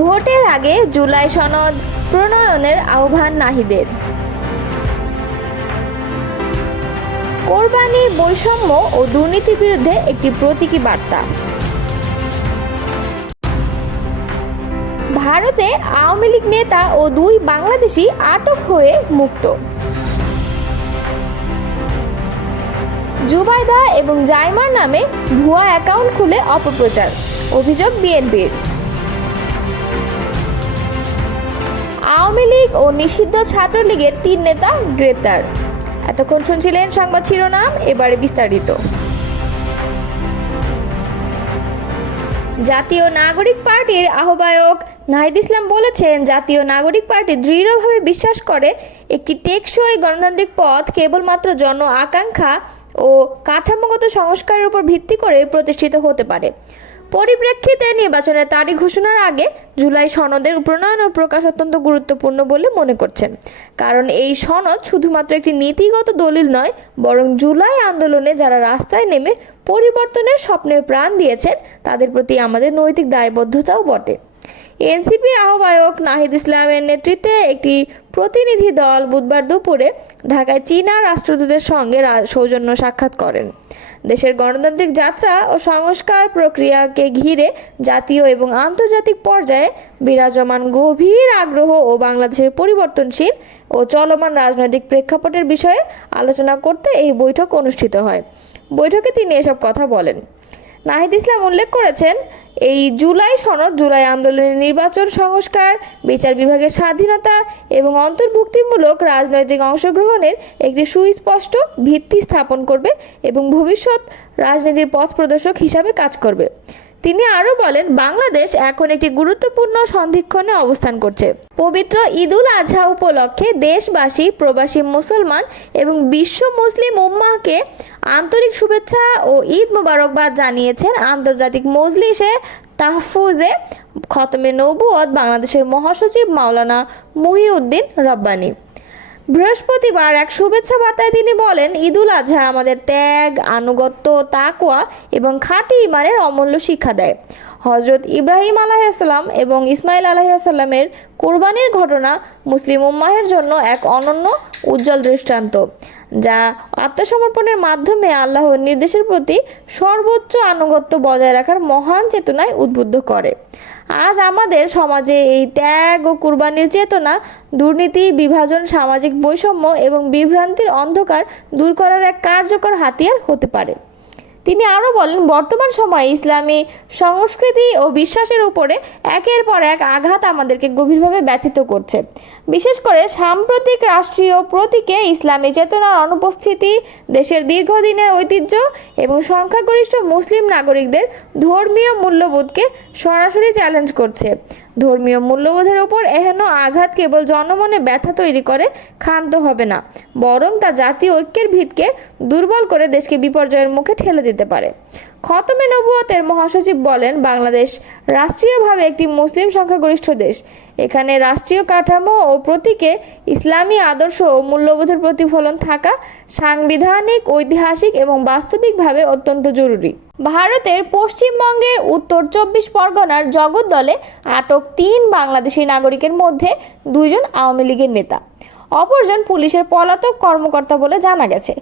ভোটের আগে জুলাই সনদ প্রণয়নের আহ্বান নাহিদের। কোরবানি, বৈষম্য ও দুর্নীতির বিরুদ্ধে একটি প্রতীকী বার্তা। ভারতে আওয়ামী লীগ নেতা ও 2 বাংলাদেশি আটক হয়ে মুক্ত। জুবাইদা এবং জাইমার নামে ভুয়া অ্যাকাউন্ট খুলে অপপ্রচার, অভিযোগ বিএনপির। আওয়ামী লীগ ও নিষিদ্ধ ছাত্রলীগের 3 নেতা গ্রেপ্তার। এতক্ষণ শুনছিলেন সংবাদ শিরোনাম, এবারে বিস্তারিত। জাতীয় নাগরিক পার্টির আহ্বায়ক নাহিদ ইসলাম বলেছেন, জাতীয় নাগরিক পার্টি দৃঢ়ভাবে বিশ্বাস করে একটি টেকসই গণতান্ত্রিক পথ কেবলমাত্র জন আকাঙ্ক্ষা ও কাঠামোগত সংস্কারের উপর ভিত্তি করে প্রতিষ্ঠিত হতে পারে। পরিপ্রেক্ষিতে নির্বাচনের তারিখ ঘোষণার আগে জুলাই সনদের প্রণয়ন ও প্রকাশ অত্যন্ত গুরুত্বপূর্ণ বলে মনে করছেন। কারণ এই সনদ শুধুমাত্র একটি নীতিগত দলিল নয়, বরং জুলাই আন্দোলনে যারা রাস্তায় নেমে পরিবর্তনের স্বপ্নের প্রাণ দিয়েছেন তাদের প্রতি আমাদের নৈতিক দায়বদ্ধতাও বটে। এনসিপির আহ্বায়ক নাহিদ ইসলামের নেতৃত্বে একটি প্রতিনিধি দল বুধবার দুপুরে ঢাকায় চীনা রাষ্ট্রদূতের সঙ্গে সৌজন্য সাক্ষাৎ করেন। দেশের গণতান্ত্রিক যাত্রা ও সংস্কার প্রক্রিয়াকে ঘিরে জাতীয় এবং আন্তর্জাতিক পর্যায়ে বিরাজমান গভীর আগ্রহ ও বাংলাদেশের পরিবর্তনশীল ও চলমান রাজনৈতিক প্রেক্ষাপটের বিষয়ে আলোচনা করতে এই বৈঠক অনুষ্ঠিত হয়। বৈঠকে তিনি এসব কথা বলেন। নাহিদ ইসলাম উল্লেখ করেছেন, এই জুলাই সনদ জুলাই আন্দোলনের নির্বাচন সংস্কার, বিচার বিভাগের স্বাধীনতা এবং অন্তর্ভুক্তিমূলক রাজনৈতিক অংশগ্রহণের একটি সুস্পষ্ট ভিত্তি স্থাপন করবে এবং ভবিষ্যৎ রাজনীতির পথ প্রদর্শক হিসাবে কাজ করবে। তিনি আরও বলেন, বাংলাদেশ এখন একটি গুরুত্বপূর্ণ সন্ধিক্ষণে অবস্থান করছে। পবিত্র ঈদুল আজহা উপলক্ষে দেশবাসী, প্রবাসী মুসলমান এবং বিশ্ব মুসলিম উম্মাহকে আন্তরিক শুভেচ্ছা ও ঈদ মোবারকবাদ জানিয়েছেন আন্তর্জাতিক মজলিসে তাহফুজে খতমে নবুয়ত বাংলাদেশের মহাসচিব মাওলানা মহিউদ্দিন রব্বানী। বৃহস্পতিবার এক শুভেচ্ছা বার্তায় তিনি বলেন, ঈদুল আজহা আমাদের ত্যাগ, আনুগত্য, তাকওয়া এবং খাঁটি ঈমানের অমূল্য শিক্ষা দেয়। হজরত ইব্রাহিম আলাইহিসসালাম এবং ইসমাইল আলাইহিসসালামের কোরবানির ঘটনা মুসলিম উম্মাহের জন্য এক অনন্য উজ্জ্বল দৃষ্টান্ত, যা আত্মসমর্পণের মাধ্যমে আল্লাহর নির্দেশের প্রতি সর্বোচ্চ আনুগত্য বজায় রাখার মহান চেতনায় উদ্বুদ্ধ করে। আজ আমাদের সমাজে এই ত্যাগ ও কুরবানির চেতনা দুর্নীতি, বিভাজন, সামাজিক বৈষম্য এবং বিভ্রান্তির অন্ধকার দূর করার এক কার্যকর হাতিয়ার হতে পারে। তিনি আরও বলেন, বর্তমান সময়ে ইসলামী সংস্কৃতি ও বিশ্বাসের উপরে একের পর এক আঘাত আমাদেরকে গভীরভাবে ব্যথিত করছে। বিশেষ করে সাম্প্রতিক রাষ্ট্রীয় প্রতীকে ইসলামী চেতনার অনুপস্থিতি দেশের দীর্ঘদিনের ঐতিহ্য এবং সংখ্যাগরিষ্ঠ মুসলিম নাগরিকদের ধর্মীয় মূল্যবোধকে সরাসরি চ্যালেঞ্জ করছে। ধর্মীয় মূল্যবোধের ওপর এহেন আঘাত কেবল জনমনে ব্যথা তৈরি করে ক্ষান্ত হবে না, বরং তা জাতীয় ঐক্যের ভিতকে দুর্বল করে দেশকে বিপর্যয়ের মুখে ঠেলে দিতে পারে। খতমে নবুয়তের মহাসচিব বলেন, বাংলাদেশ রাষ্ট্রীয়ভাবে একটি মুসলিম সংখ্যাগরিষ্ঠ দেশ। এখানে রাষ্ট্রীয় কাঠামো ও প্রতীকে ইসলামী আদর্শ ও মূল্যবোধের প্রতিফলন থাকা সাংবিধানিক, ঐতিহাসিক এবং বাস্তবিকভাবে অত্যন্ত জরুরি। ভারতের পশ্চিমবঙ্গের উত্তর 24 পরগনার জগদ্দলে আটক 3 বাংলাদেশি নাগরিকের মধ্যে 2 জন আওয়ামী লীগের নেতা, অপরজন পুলিশের পলাতক কর্মকর্তা বলে জানা গেছে।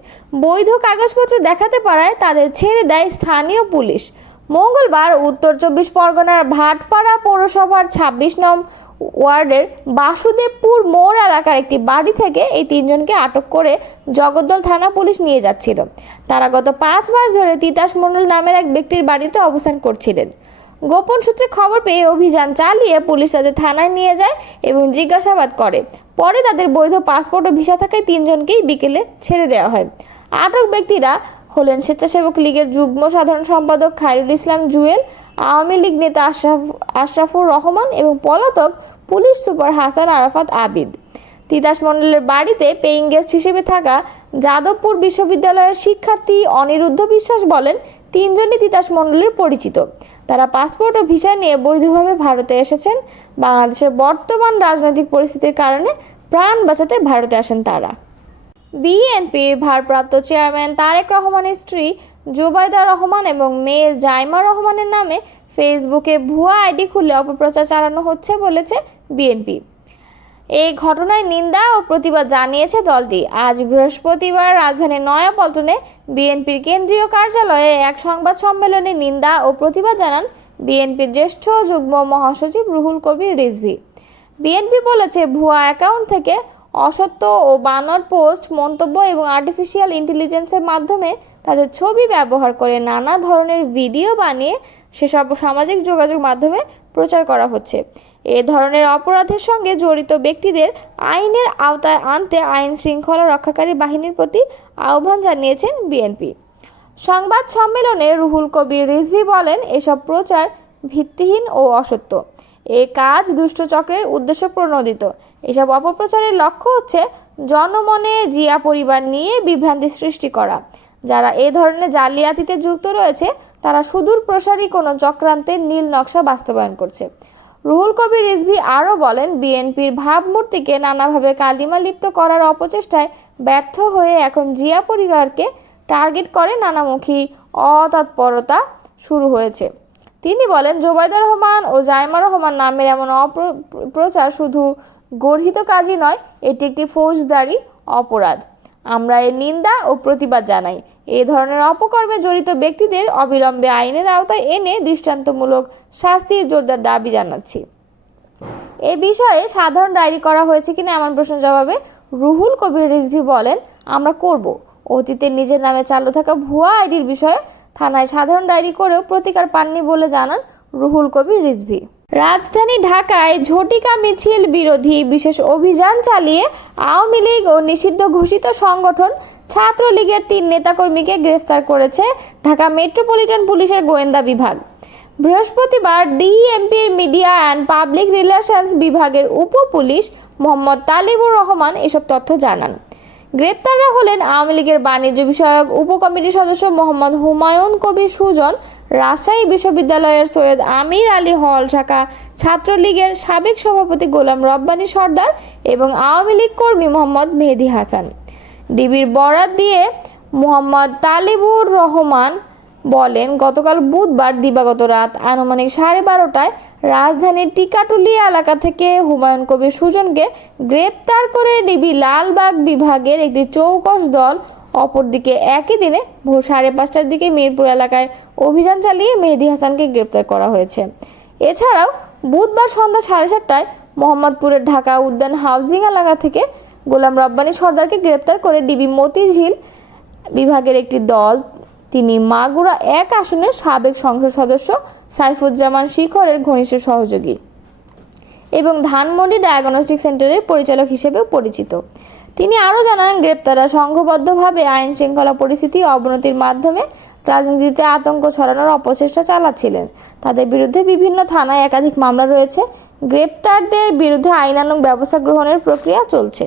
বৈধ কাগজপত্র দেখাতে পারায় তাদের ছেড়ে দেয় স্থানীয় পুলিশ। মঙ্গলবার উত্তর 24 পরগনার ভাটপাড়া পৌরসভার 26 নং ওয়ার্ডের বাসুদেবপুর মোড় এলাকার একটি বাড়ি থেকে এই 3 জনকে আটক করে জগদ্দল থানা পুলিশ নিয়ে যাচ্ছিল। তারা গত 5 মাস ধরে তিতাস মণ্ডল নামের এক ব্যক্তির বাড়িতে অবস্থান করছিলেন। গোপন সূত্রে খবর পেয়ে অভিযান চালিয়ে পুলিশ তাদের থানায় নিয়ে যায় এবং জিজ্ঞাসাবাদ করে। পরে তাদের বৈধ পাসপোর্ট ও ভিসা থাকায় 3 জনকেই বিকেলে ছেড়ে দেওয়া হয়। আটক ব্যক্তিরা হলেন স্বেচ্ছাসেবক লীগের যুগ্ম সাধারণ সম্পাদক খায়রুল ইসলাম জুয়েল, আওয়ামী লীগ নেতা আশরাফুর রহমান এবং পলাতক পুলিশ সুপার হাসান আরাফাত আবিদ। তিতাস মণ্ডলের বাড়িতে পেইং গেস্ট হিসেবে থাকা যাদবপুর বিশ্ববিদ্যালয়ের শিক্ষার্থী অনিরুদ্ধ বিশ্বাস বলেন, 3 জনই তিতাস মণ্ডলের পরিচিত। তারা পাসপোর্ট ও ভিসা নিয়ে বৈধভাবে ভারতে এসেছেন। বাংলাদেশের বর্তমান রাজনৈতিক পরিস্থিতির কারণে প্রাণ বাঁচাতে ভারতে আসেন তারা। বিএনপির ভারপ্রাপ্ত চেয়ারম্যান তারেক রহমানের স্ত্রী জুবাইদা রহমান এবং মেয়ে জাইমা রহমানের নামে ফেসবুকে ভুয়া আইডি খুলে অপপ্রচার চালানো হচ্ছে বলেছে বিএনপি। এই ঘটনায় নিন্দা ও প্রতিবাদ জানিয়েছে দলটি। আজ বৃহস্পতিবার রাজধানীর নয়াপল্টনে বিএনপির কেন্দ্রীয় কার্যালয়ে এক সংবাদ সম্মেলনে নিন্দা ও প্রতিবাদ জানান বিএনপির জ্যেষ্ঠ যুগ্ম মহাসচিব রুহুল কবির রিজভী। বিএনপি বলেছে, ভুয়া অ্যাকাউন্ট থেকে অসত্য ও বানোয়াট পোস্ট, মন্তব্য এবং আর্টিফিশিয়াল ইন্টেলিজেন্সের মাধ্যমে তাদের ছবি ব্যবহার করে নানা ধরনের ভিডিও বানিয়ে সেসব সামাজিক যোগাযোগ মাধ্যমে প্রচার করা হচ্ছে। এ ধরনের অপরাধের সঙ্গে জড়িত ব্যক্তিদের আইনের আওতায় আনতে আইন শৃঙ্খলা রক্ষাকারী বাহিনীর প্রতি আহ্বান জানিয়েছেন বিএনপি। সংবাদ সম্মেলনে রুহুল কবির রিজভী বলেন, এসব প্রচার ভিত্তিহীন ও অসত্য। এ কাজ দুষ্ট চক্রের উদ্দেশ্য প্রণোদিত। এসব অপপ্রচারের লক্ষ্য হচ্ছে জনমনে জিয়া পরিবার নিয়ে বিভ্রান্তি সৃষ্টি করা। যারা এ ধরনের জালিয়াতিতে যুক্ত রয়েছে তারা সুদূর প্রসারী কোনো চক্রান্তের নীল নকশা বাস্তবায়ন করছে। রুহুল কবির রিজভী আরও বলেন, বিএনপির ভাবমূর্তিকে নানাভাবে কালিমা লিপ্ত করার অপচেষ্টায় ব্যর্থ হয়ে এখন জিয়া পরিবারকে টার্গেট করে নানামুখী অতৎপরতা শুরু হয়েছে। তিনি বলেন, জোবাইদা রহমান ও জাইমা রহমান নামের এমন অপপ্রচার শুধু গর্হিত কাজই নয়, এটি একটি ফৌজদারি অপরাধ। আমরা এর নিন্দা ও প্রতিবাদ জানাই। এ ধরনের অপকর্মে জড়িত ব্যক্তিদের অবিলম্বে আইনের আওতায় এনে দৃষ্টান্তমূলক শাস্তির জোরদার দাবি জানাচ্ছি। এ বিষয়ে সাধারণ ডায়েরি করা হয়েছে কিনা এমন প্রশ্নের জবাবে রুহুল কবির রিজভী বলেন, আমরা করব। অতীতে নিজের নামে চালু থাকা ভুয়া আইডির বিষয়ে থানায় সাধারণ ডায়েরি করেও প্রতিকার পাননি বলে জানান রুহুল কবির রিজভী। রাজধানী ঢাকায় ঝটিকা মিছিল বিরোধী বিশেষ অভিযান চালিয়ে আওয়ামী লীগ ও নিষিদ্ধ ঘোষিত সংগঠন ছাত্রলীগের 3 নেতাকর্মীকে গ্রেফতার করেছে ঢাকা মেট্রোপলিটন পুলিশের গোয়েন্দা বিভাগ। বৃহস্পতিবার ডিএমপির মিডিয়া অ্যান্ড পাবলিক রিলেশনস বিভাগের উপপুলিশ মোহাম্মদ তালিবুর রহমান এসব তথ্য জানান। গ্রেপ্তাররা হলেন আওয়ামী লীগের বাণিজ্য বিষয়ক উপকমিটির সদস্য মোহাম্মদ হুমায়ুন কবির সুজন, রাজশাহী বিশ্ববিদ্যালয়ের সৈয়দ আমির আলী হল শাখা ছাত্রলীগের সাবেক সভাপতি গোলাম রব্বানী সর্দার এবং আওয়ামী লীগ কর্মী মোহাম্মদ মেহেদী হাসান। ডিবির বরাত দিয়ে মোহাম্মদ তালিবুর রহমান বলেন, গতকাল বুধবার দিবাগত রাত আনুমানিক 12:30টায় রাজধানীর টিকাটুলিয়া এলাকা থেকে হুমায়ুন কবির সুজনকে গ্রেপ্তার করে ডিবি লালবাগ বিভাগের একটি চৌকস দল অপরদিকে একই দিনে ভোর 5:30টার দিকে মিরপুর এলাকায় অভিযান চালিয়ে মেহেদী হাসানকে গ্রেপ্তার করা হয়েছে। এছাড়াও বুধবার সন্ধ্যা 7:30টায় মোহাম্মদপুরের ঢাকা উদ্যান হাউজিং এলাকা থেকে গোলাম রব্বানী সর্দারকে গ্রেপ্তার করে ডিবি মতিঝিল বিভাগের একটি দল। তিনি মাগুরা 1 আসনের সাবেক সংসদ সদস্য সাইফুজ্জামান শিখরের ঘনিষ্ঠ সহযোগী এবং ধানমন্ডি ডায়াগনস্টিক সেন্টারের পরিচালক হিসেবেও পরিচিত। তিনি আরও জানান, গ্রেপ্তাররা সংঘবদ্ধভাবে আইন শৃঙ্খলা পরিস্থিতি অবনতির মাধ্যমে রাজনীতিতে আতঙ্ক ছড়ানোর অপচেষ্টা চালাচ্ছিলেন। তাদের বিরুদ্ধে বিভিন্ন থানায় একাধিক মামলা রয়েছে। গ্রেপ্তারদের বিরুদ্ধে আইনানুগ ব্যবস্থা গ্রহণের প্রক্রিয়া চলছে।